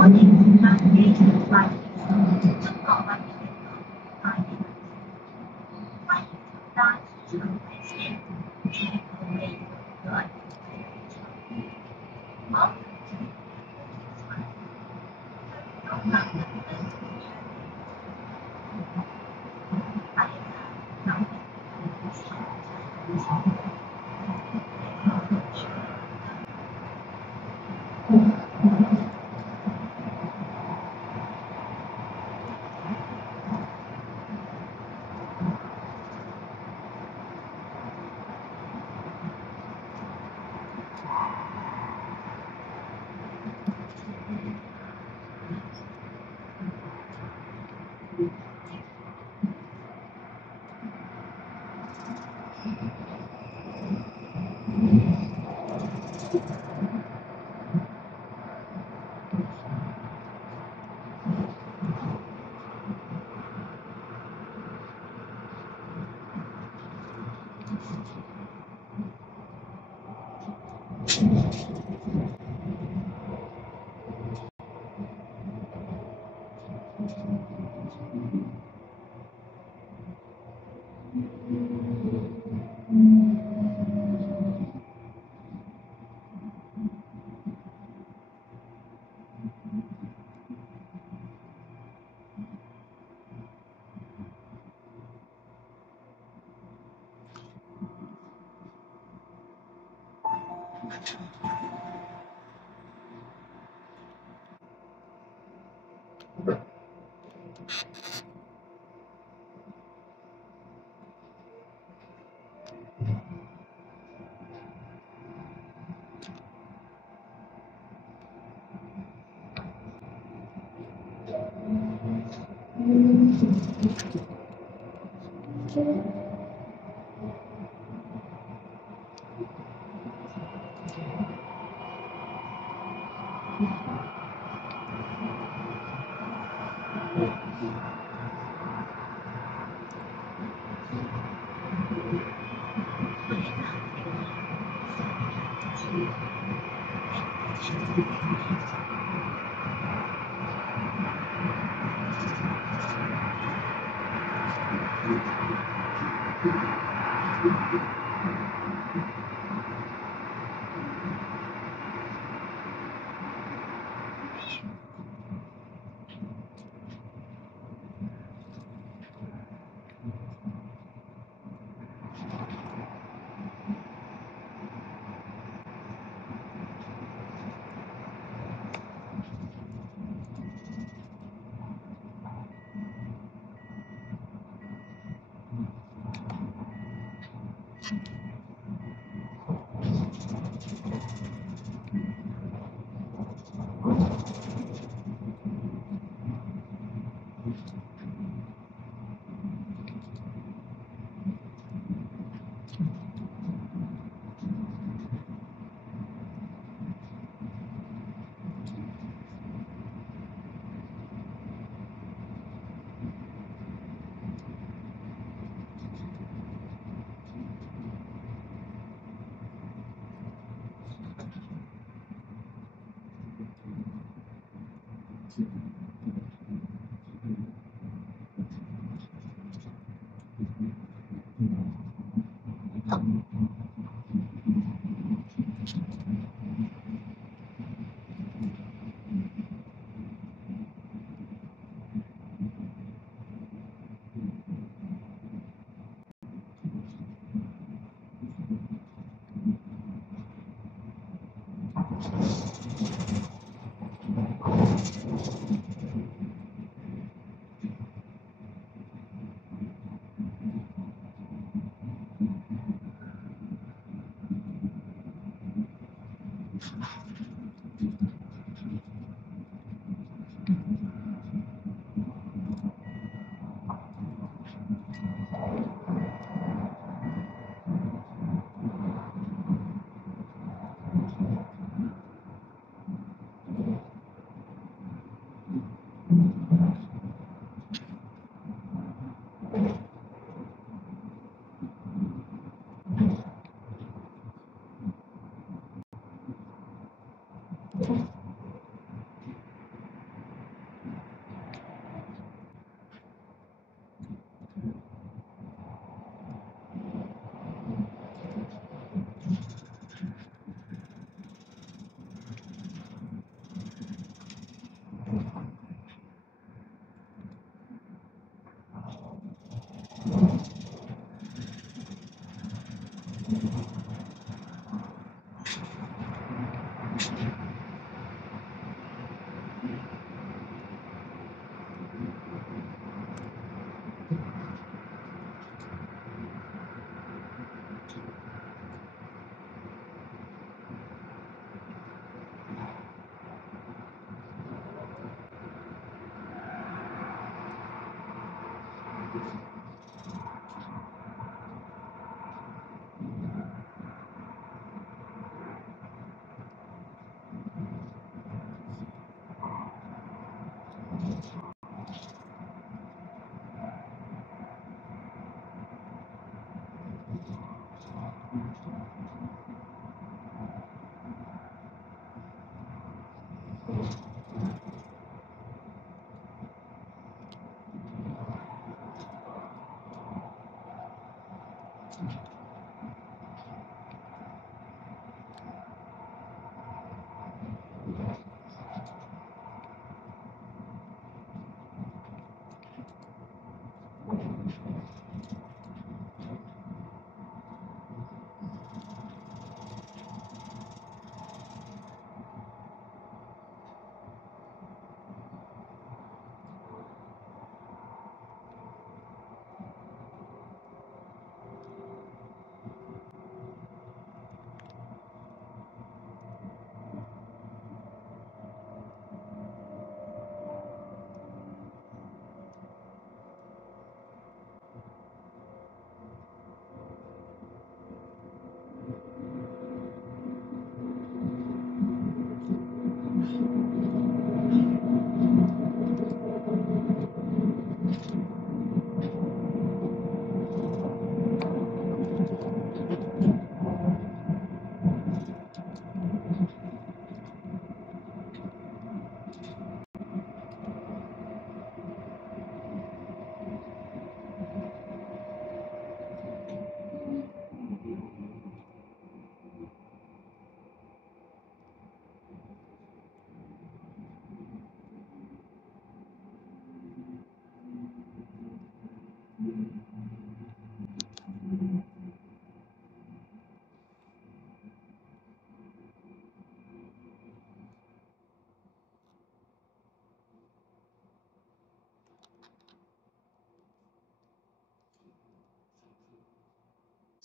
我哋但基層快中國文明大嘅歡迎承擔長危險，全方位來好，東南人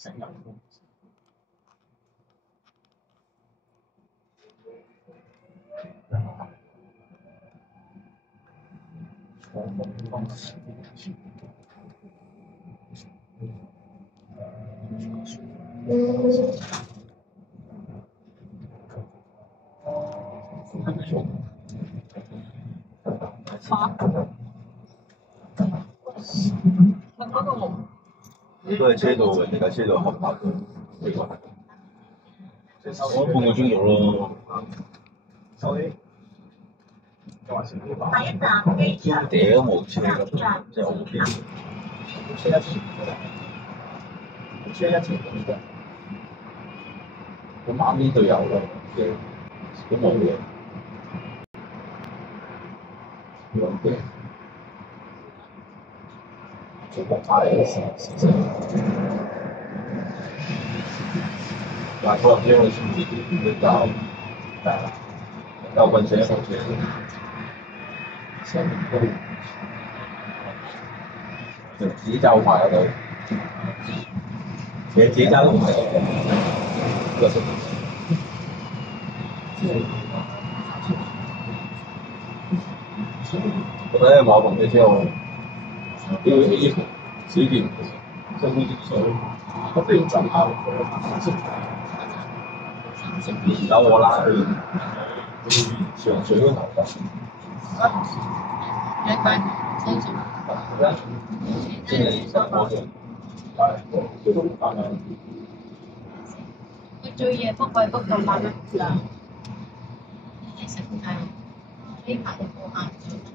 成人都係車度，人哋架車度合拍嘅。我半個鐘頭咯。下一站機場屌冇車咁，真係好癲。車一程嘅，咁啱呢度有咯，咁冇嘢。有嘅。做國泰嘅事情。嗱，可能呢個先至比較運勢好啲。就自己揸好快嗰度，其實自己揸都唔係個速度。我睇下網紅嘅車我，因為衣服自己即係好似水，我都要浸下。有我拉去上水嗰頭㗎。一般清楚。即係我哋佢最夜 book 位 book 到8蚊㗎，其實呢排都冇晏晝得咁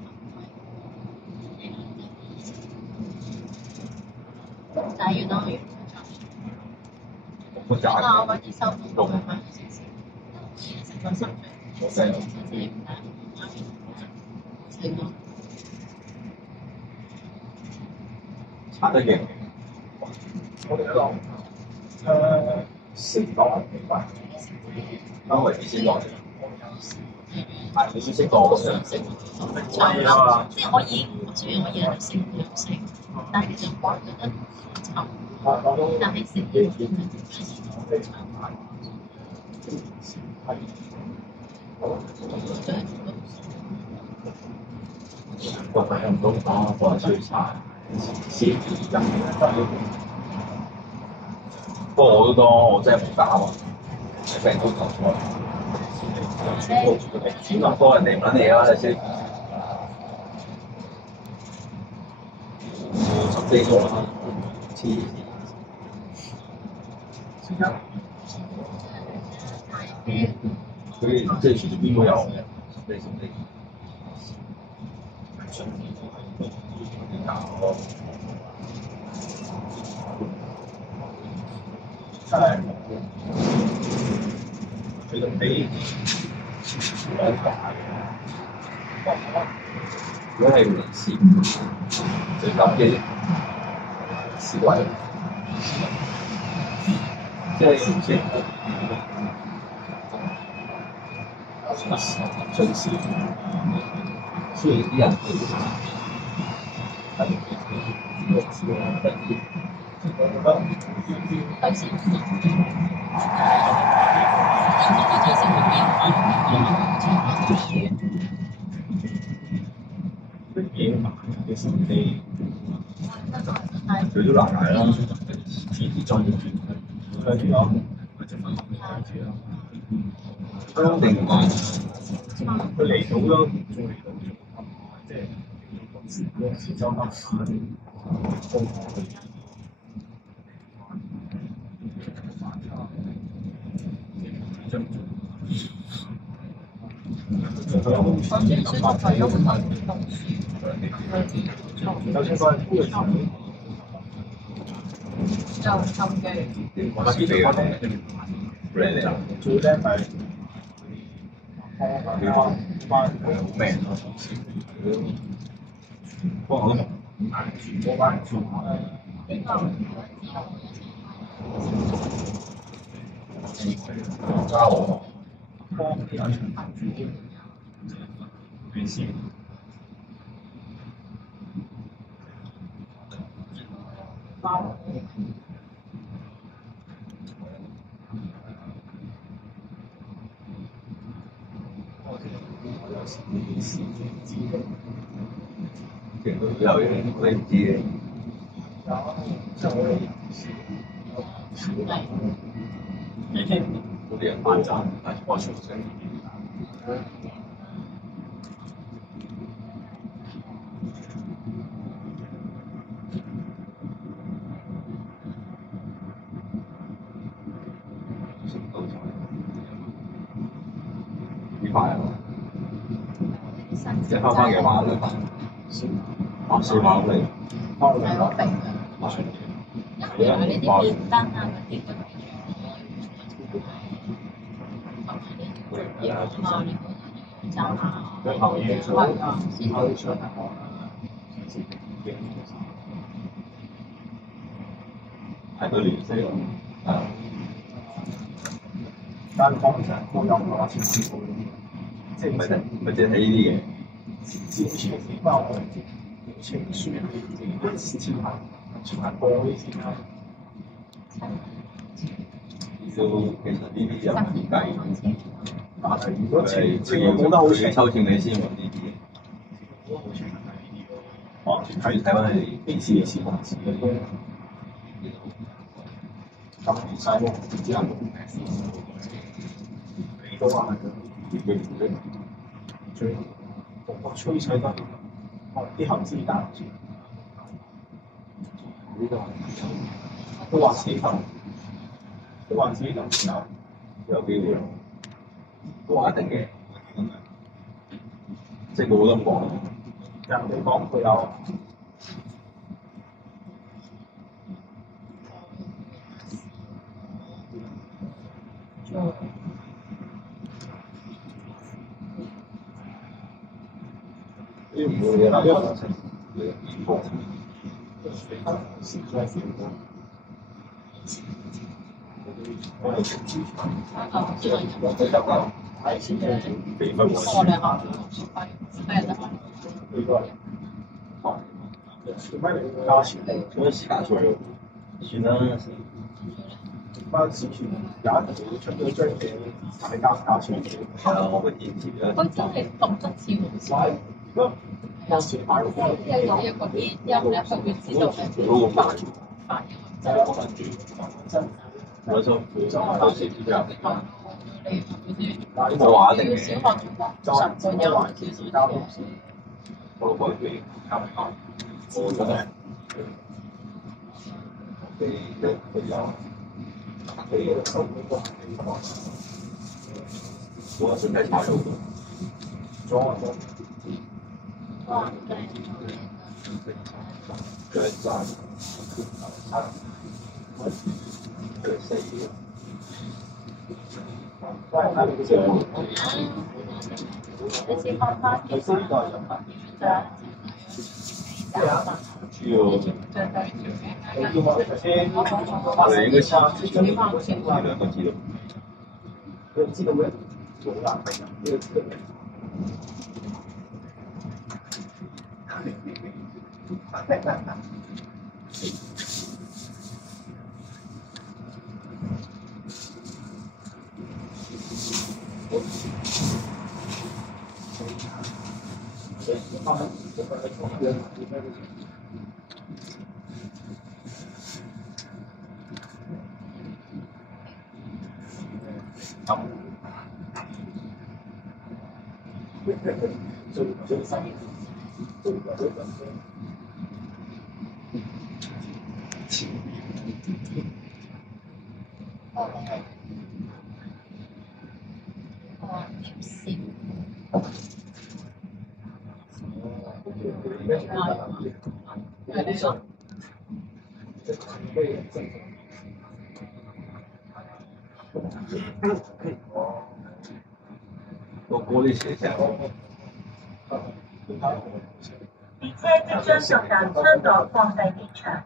貴，但係原來我我揸我嗰啲收工6蚊少少，食咗10張，先至唔得，食咯。差得勁。我哋講適當明白，因為啲適當係你先適當嘅。即係我雖然我日日食兩食，但係其實我覺得臭，但係食嘢真係個費用都講最差。先不過我都當我真係冇打喎，你俾人都投錯。錢咁多人哋唔撚你啊！你先14個啦，黐線。佢即係全邊都有嘅，14真係佢仲比兩大嘅。如果係唔試，就諗嘅思維，即係唔識進視，所以啲人佢都難捱啦，天之中佢定佢嚟到都仲嚟到，即係時裝黑市。最叻係班好命咯，不過我都冇班人做。加我幫啲人變線。其實都有嘢你唔知嘅。嗰啲人反賺，但係我全部識。呢排啊，即係翻嘅話咧，4萬嚟，係咯，平嘅。因為呢啲電燈啊嗰啲要啊嘛，你嗰找下。係都聯繫咯，係。但係方向都有攞錢先做呢啲，即係咪即係睇呢啲嘢。之前包括情緒呢啲事情傳播呢啲啊。都其實呢啲就唔計，但係如果情佢冇得好佢抽錢你先揾呢啲嘢。如果好情係呢啲咯，睇翻佢哋啲事事公司嗰啲，咁細喎，之後你都話係最同個趨勢都啲投資大錢，都話自己投，都話自己投資有機會，話一定嘅，即係個個都咁講。人哋講佢有。呢唔會嘅啦，因為你博。俾分我。價錢咁樣時間出去，算啦。班之前有一條出咗張嘅大價錢，係啊，我個電視咧。佢真係動得似冇事。有一個啲音咧，佢會知道係發音。我就到時就你冇話定要小學10個音，我老婆佢啱啱我覺得佢有我準備ถ่ายรูป對讚對四你先翻翻嘅時候，要我哋應該差2個字咯。知道咩？做難明呢個知道咩？我锅裏寫下。列車即將到達香港國際機場，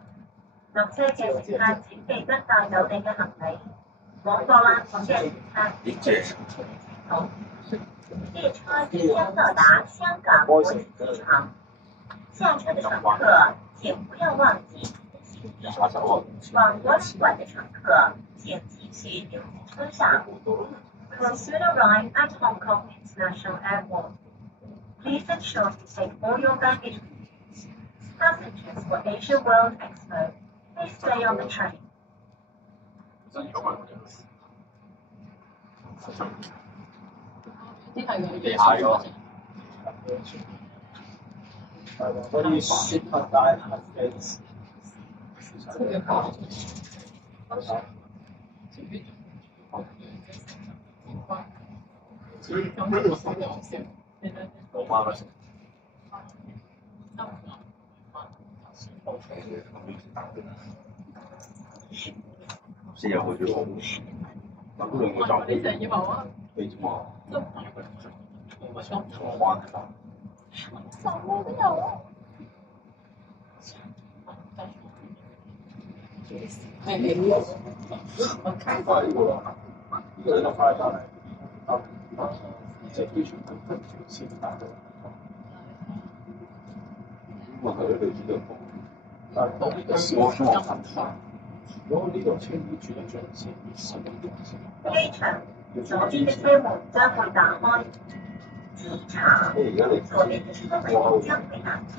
落車嘅乘客請記得帶走你嘅行李。往博覽館嘅乘客請記得清楚。列車即將到達香港國際機場，下車的乘客請不要忘記行李。往博覽館的乘客請繼續留在車上。Will soon arrive at Hong Kong International Airport. Please ensure you take all your baggage with you. Passengers for Asia World Expo, please stay on the train. 啲係佢地下嘅。可以適合帶行嘅。我媽咪食。先有去咗，咁兩個就你成日冇啊？你啫嘛？我想我玩嘅。什麼都有啊！係你我看過呢個就快翻嚟，即係機場分條線打到。咁啊係咯，你知道。但係到呢個時候中學分開，如果呢度車要轉一轉線，10點先。機場左邊的車門將會打開，機場左邊的車門將會打開。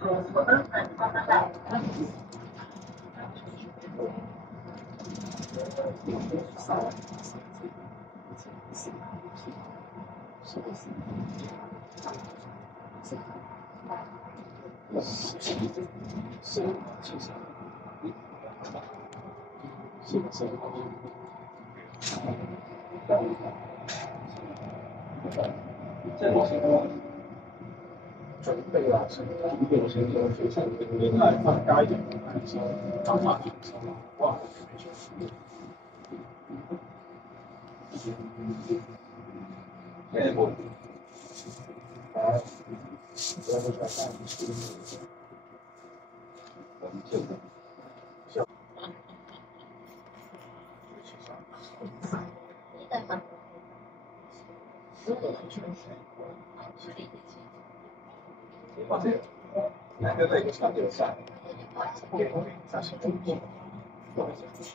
Doors will open on the left. 即係我先講準備話成準備成咗最出應該係分階段嘅先，咁下哇！咩冇？或者兩個都係個差別晒，嘅，但係中間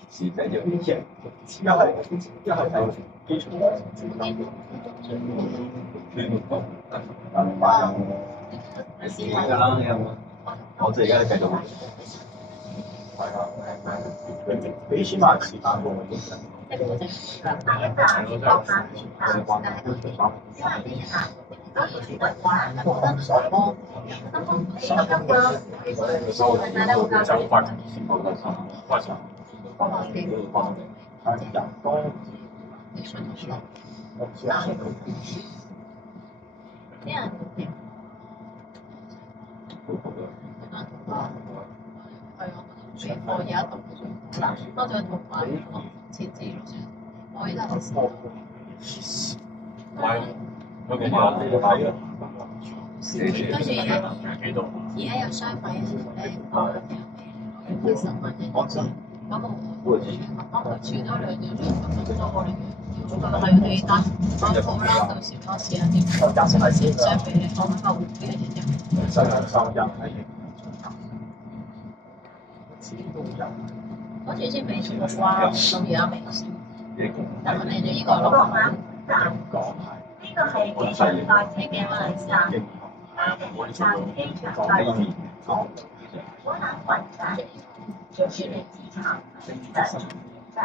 是在有啲人，一係機場我哋而家繼續。俾錢買時間喎。下一站國南全站，因為啲人都要轉運華人，我覺得上波，咁根本係咪咧？會教佢快上。係人多。啲人係啊，我而家讀嗱，多咗同埋設置咯，我依家係跟住而家有雙費嘅時候咧，有幾十蚊嘅嘢，咁我幫佢轉咗2條咁多我哋係你單我好啦，到時多試下點樣相比你放喺後邊嘅嘢收入係好似先未做過哇，到而家未試，但係你哋呢個咯，國南站，呢個係機場快車嘅馬來站，下一站機場快車。國南環站就是離機場的終站，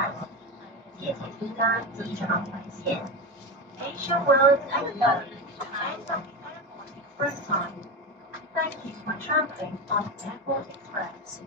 接替的機場快線。Asia World Express arrives at the airport express time. Thank you for traveling on Airport Express.